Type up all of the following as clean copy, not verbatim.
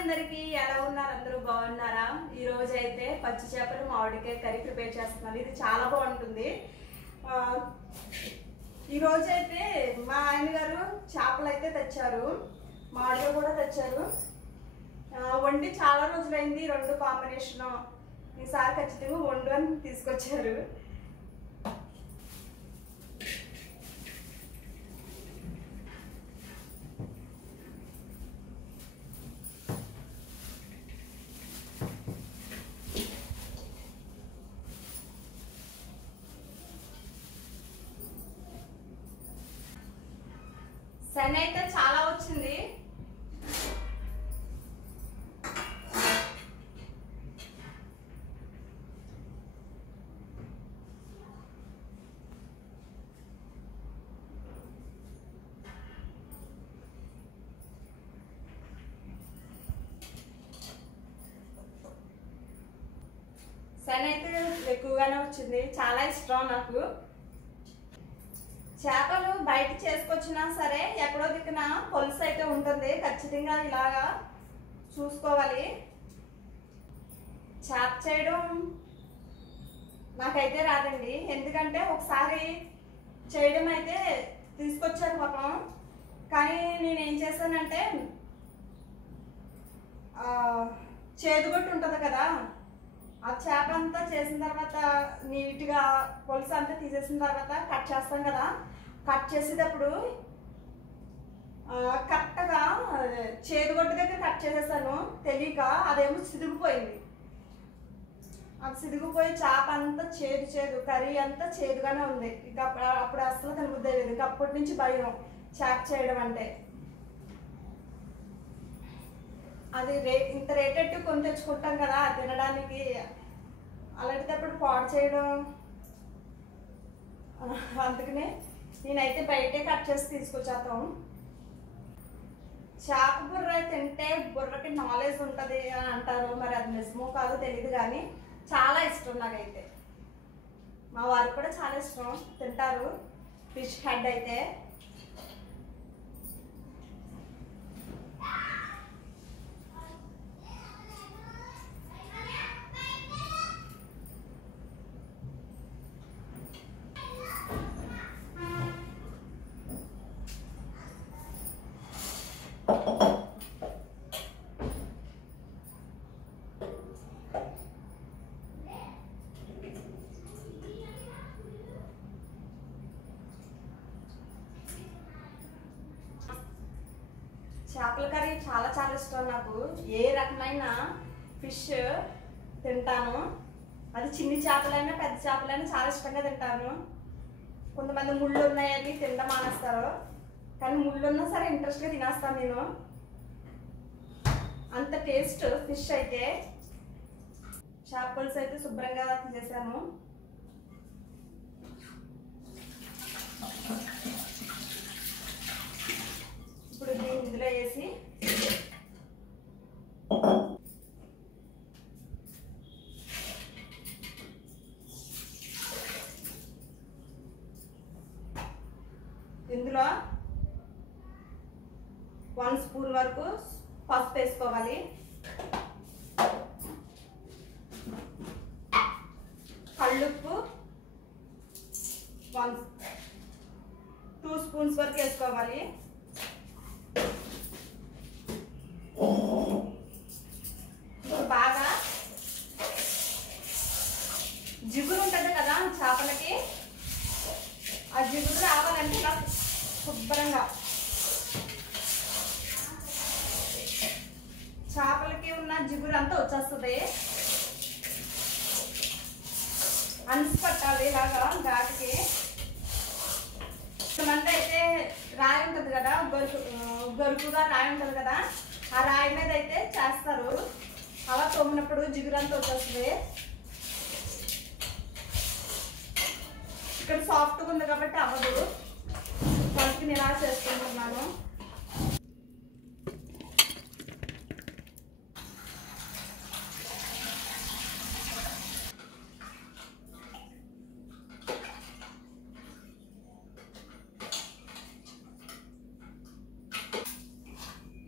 అందరికి ఎలా ఉన్నారు? అందరూ బాగున్నారా? ఈ రోజు అయితే పచ్చి చేపలు మామిడికాయ కర్రీ ప్రిపేర్ చేస్తున్నాను. ఇది చాలా బాగుంటుంది. ఈ రోజు అయితే మా ఆయన గారు చేపలు అయితే తెచ్చారు, మామిడికాయ కూడా తెచ్చారు. వండి చాలా రోజులైంది, రెండు కాంబినేషన్. ఈసారి ఖచ్చితంగా వండు అని తీసుకొచ్చారు. శని అయితే చాలా వచ్చింది. శని అయితే ఎక్కువగానే వచ్చింది. చాలా ఇష్టం నాకు. చేపలు బయట చేసుకొచ్చినా సరే ఎక్కడో దిక్కున పొలుసు అయితే ఉంటుంది. ఖచ్చితంగా ఇలాగా చూసుకోవాలి. చేప చేయడం నాకైతే రాదండి, ఎందుకంటే ఒకసారి చేయడం అయితే తీసుకొచ్చారు పాపం. కానీ నేను ఏం చేశానంటే చేదుగొట్టు ఉంటుంది కదా, ఆ చేప అంతా చేసిన తర్వాత నీట్గా పొలుసు అంతా తీసేసిన తర్వాత కట్ చేస్తాం కదా, కట్ చేసేటప్పుడు కరెక్ట్గా చేదుగొట్టు దగ్గర కట్ చేసేసాను తెలియక. అదేమో సిదిగిపోయింది. అది సిదిగిపోయి చేప అంతా చేదు కర్రీ అంతా చేదుగానే ఉంది. ఇక అప్పుడు అస్సలు కనుగొద్దేలేదు. ఇక అప్పటి నుంచి భయం చేప చేయడం అంటే. అది ఇంత రేటెట్టు కొని తెచ్చుకుంటాం కదా తినడానికి, అలాంటిప్పుడు పాడు చేయడం. అందుకనే నేనైతే బయటే కట్ చేసి తీసుకొచ్చేస్తాం. చేప బుర్ర తింటే బుర్రకి నాలెడ్జ్ ఉంటుంది అని అంటారు, మరి అది నిజమో కాదో తెలియదు. కానీ చాలా ఇష్టం నాకైతే. మా వారికి కూడా చాలా ఇష్టం, తింటారు ఫిష్ హెడ్ అయితే. చేపల కర్రీ చాలా చాలా ఇష్టం నాకు. ఏ రకమైన ఫిష్ తింటాను. అది చిన్ని చేపలైనా పెద్ద చేపలైనా చాలా ఇష్టంగా తింటాను. కొంతమంది ముళ్ళు ఉన్నాయని తినడం మానేస్తారు, కానీ ముళ్ళు ఉన్నా సరే ఇంట్రెస్ట్గా తినేస్తాను నేను. అంత టేస్ట్ ఫిష్ అయితే. చేప పులుసు అయితే శుభ్రంగా తీసేసాను. ఇప్పుడు దీన్ని ఇందులో వేసి ఇందులో 1 స్పూన్ వరకు పసుపు వేసుకోవాలి. కళ్ళుప్పు 2 స్పూన్స్ వరకు వేసుకోవాలి. బాగా జిగురు ఉంటుంది కదా చేపలకి, ఆ జిగురు రావాలంటే ఇలా శుభ్రంగా చేపలకి ఉన్న జిగురు అంతా వచ్చేస్తుంది. అంచు పట్టాలి ఇలాగా ఘాటుకి. కొంతమంది అయితే రాయి ఉంటుంది కదా, గరుకుగా రాయి ఉంటుంది కదా, ఆ రాయి మీద అయితే చేస్తారు. అలా తోమినప్పుడు జిగురంతా వచ్చేస్తుంది. ఇక్కడ సాఫ్ట్గా ఉంది కాబట్టి అవ్వదు, కాబట్టి నేను ఇలా చేసుకుంటున్నాను.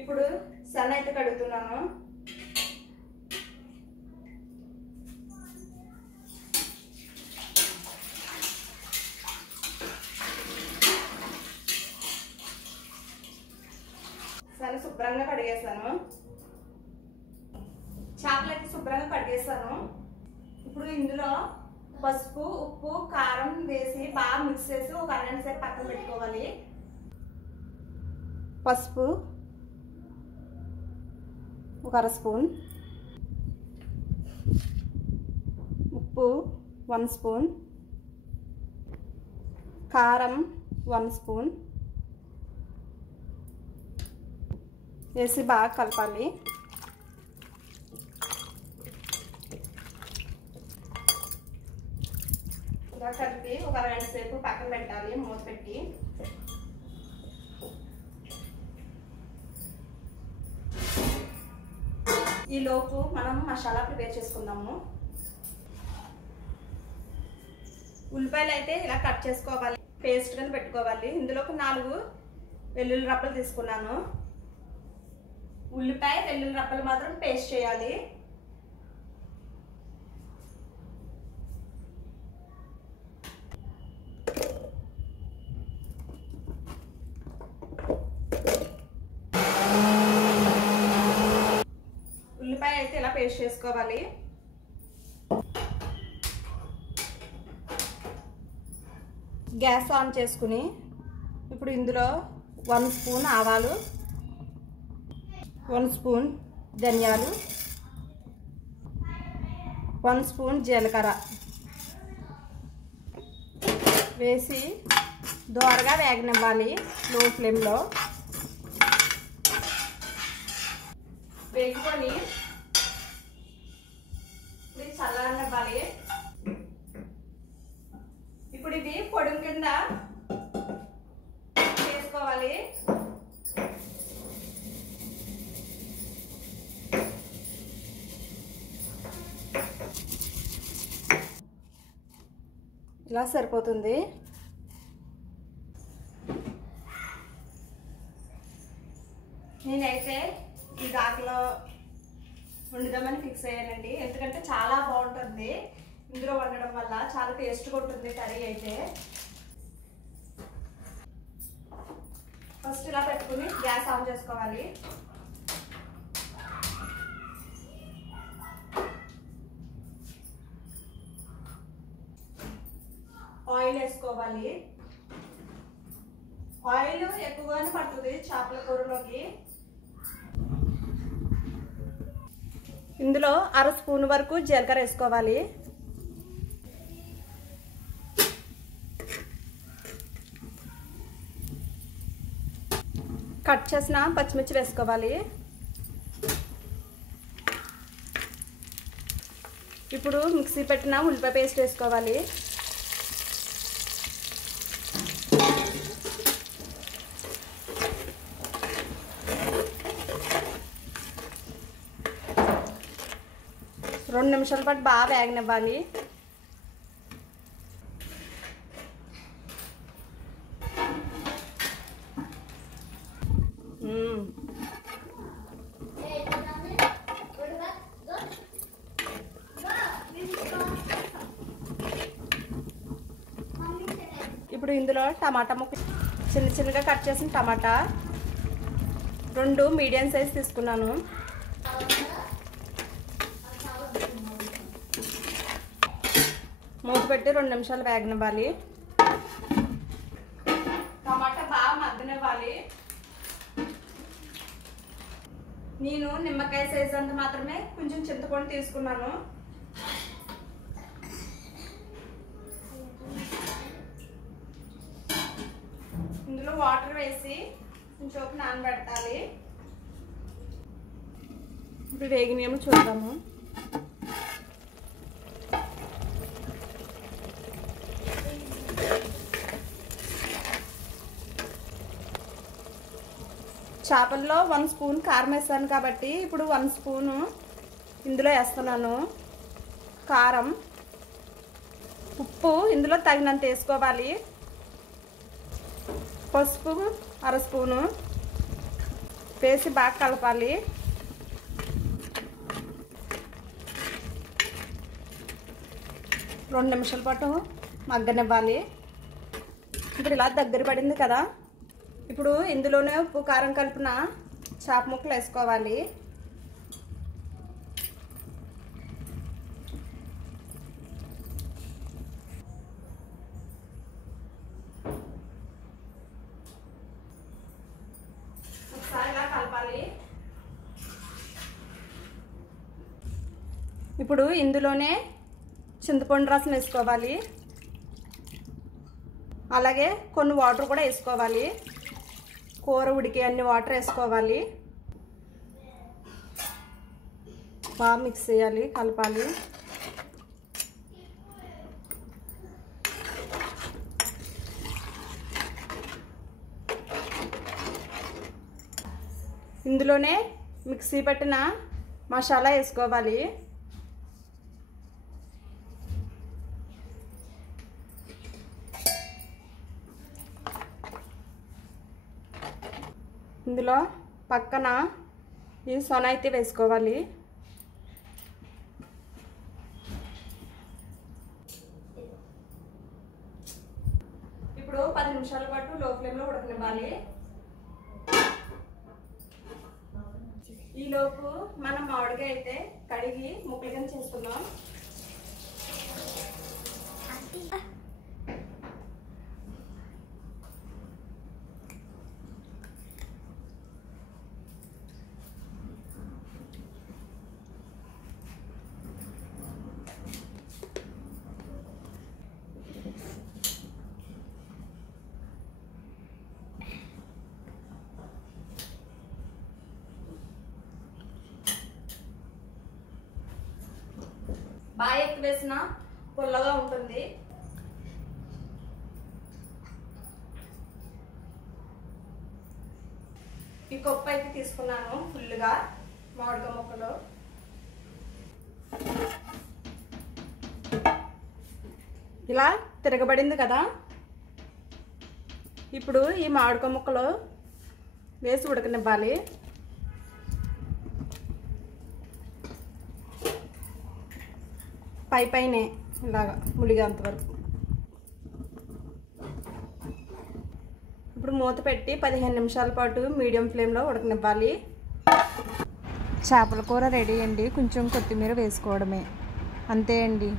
ఇప్పుడు చేపలను అయితే కడుగుతున్నాను. సరే శుభ్రంగా కడిగేసాను. చేపలు అయితే శుభ్రంగా కడిగేసాను. ఇప్పుడు ఇందులో పసుపు, ఉప్పు, కారం వేసి బాగా మిక్స్ చేసి ఒక అరగంట సేపు పక్కన పెట్టుకోవాలి. పసుపు ఒక అర స్పూన్, ఉప్పు 1 స్పూన్, కారం 1 స్పూన్ వేసి బాగా కలపాలి. ఇలా కలిపి ఒక అరగంట సేపు పక్కన పెట్టాలి మూత పెట్టి. ఈలోపు మనం మసాలా ప్రిపేర్ చేసుకుందాము. ఉల్లిపాయలు అయితే ఇలా కట్ చేసుకోవాలి, పేస్ట్ కింద పెట్టుకోవాలి. ఇందులోకి 4 వెల్లుల్లి రప్పలు తీసుకున్నాను. ఉల్లిపాయ వెల్లుల్లి రప్పలు మాత్రం పేస్ట్ చేయాలి. ఉల్లిపాయ అయితే ఇలా పేస్ట్ చేసుకోవాలి. గ్యాస్ ఆన్ చేసుకుని ఇప్పుడు ఇందులో 1 స్పూన్ ఆవాలు, 1 స్పూన్ ధనియాలు, 1 స్పూన్ జీలకర్ర వేసి దోరగా వేగనివ్వాలి. లో ఫ్లేమ్లో వేసుకొని ఇది చల్లారనివ్వాలి. ఇప్పుడు ఇది పొడి కింద చేసుకోవాలి. ఇలా సరిపోతుంది. నేనైతే ఈ దాకలో వండుదామని ఫిక్స్ అయ్యానండి. ఎందుకంటే చాలా బాగుంటుంది ఇందులో వండడం వల్ల, చాలా టేస్ట్గా ఉంటుంది కర్రీ అయితే. ఫస్ట్ ఇలా పెట్టుకుని గ్యాస్ ఆన్ చేసుకోవాలి. ఆయిల్ వేసుకోవాలి. ఆయిల్ ఎక్కువగానే పడుతుంది చేపల కూరలోకి. ఇందులో అర స్పూన్ వరకు జీలకర్ర వేసుకోవాలి. కట్ చేసిన పచ్చిమిర్చి వేసుకోవాలి. ఇప్పుడు మిక్సీ పెట్టిన ఉల్లిపాయ పేస్ట్ వేసుకోవాలి. రెండు నిమిషాల పాటు బాగా వేగనివ్వాలి. ఇప్పుడు ఇందులో టమాటా ముక్క, చిన్న చిన్నగా కట్ చేసిన టమాటా 2 మీడియం సైజ్ తీసుకున్నాను. మూత పెట్టి 2 నిమిషాలు వేగనివ్వాలి. టమాటా బాగా మగ్గనివ్వాలి. నేను నిమ్మకాయ సైజ్ అంత మాత్రమే కొంచెం చింతపండు తీసుకున్నాను. ఇందులో వాటర్ వేసి కొంచెం నానబెట్టాలి. ఇప్పుడు వేగినేమో చూద్దాము. చేపల్లో 1 స్పూన్ కారం వేస్తాను కాబట్టి ఇప్పుడు 1 స్పూను ఇందులో వేస్తున్నాను. కారం, ఉప్పు ఇందులో తగినంత వేసుకోవాలి. పసుపు అర స్పూను వేసి బాగా కలపాలి. 2 నిమిషాల పాటు మగ్గనివ్వాలి. ఇప్పుడు ఇలా దగ్గర పడింది కదా, ఇప్పుడు ఇందులోనే ఉప్పు కారం కలిపిన చేప ముక్కలు వేసుకోవాలి. ఒకసారి ఇలా కలపాలి. ఇప్పుడు ఇందులోనే చింతపండు రసం వేసుకోవాలి. అలాగే కొన్ని వాటర్ కూడా వేసుకోవాలి. కూర ఉడికి అన్ని వాటర్ వేసుకోవాలి. బాగా మిక్స్ చేయాలి, కలపాలి. ఇందులోనే మిక్సీ పట్టిన మసాలా వేసుకోవాలి. ఇందులో పక్కన ఈ సొన అయితే వేసుకోవాలి. ఇప్పుడు 10 నిమిషాల పాటు లో ఫ్లేమ్లో ఉడకనివ్వాలి. ఈలోపు మనం మామిడికాయ అయితే కడిగి ముక్కలుగా చేసుకుందాం. బాగా ఎక్కువ వేసిన పుల్లగా ఉంటుంది. ఈ కప్పు అయితే తీసుకున్నాను ఫుల్గా మామిడికాయ ముక్కలు. ఇలా తిరగబడింది కదా, ఇప్పుడు ఈ మామిడికాయ ముక్కలు వేసి ఉడకనివ్వాలి. పైనే ఇలాగా ములిగేంత వరకు. ఇప్పుడు మూత పెట్టి 15 నిమిషాల పాటు మీడియం ఫ్లేమ్లో ఉడకనివ్వాలి. చేపల కూర రెడీ అండి. కొంచెం కొత్తిమీర వేసుకోవడమే, అంతే అండి.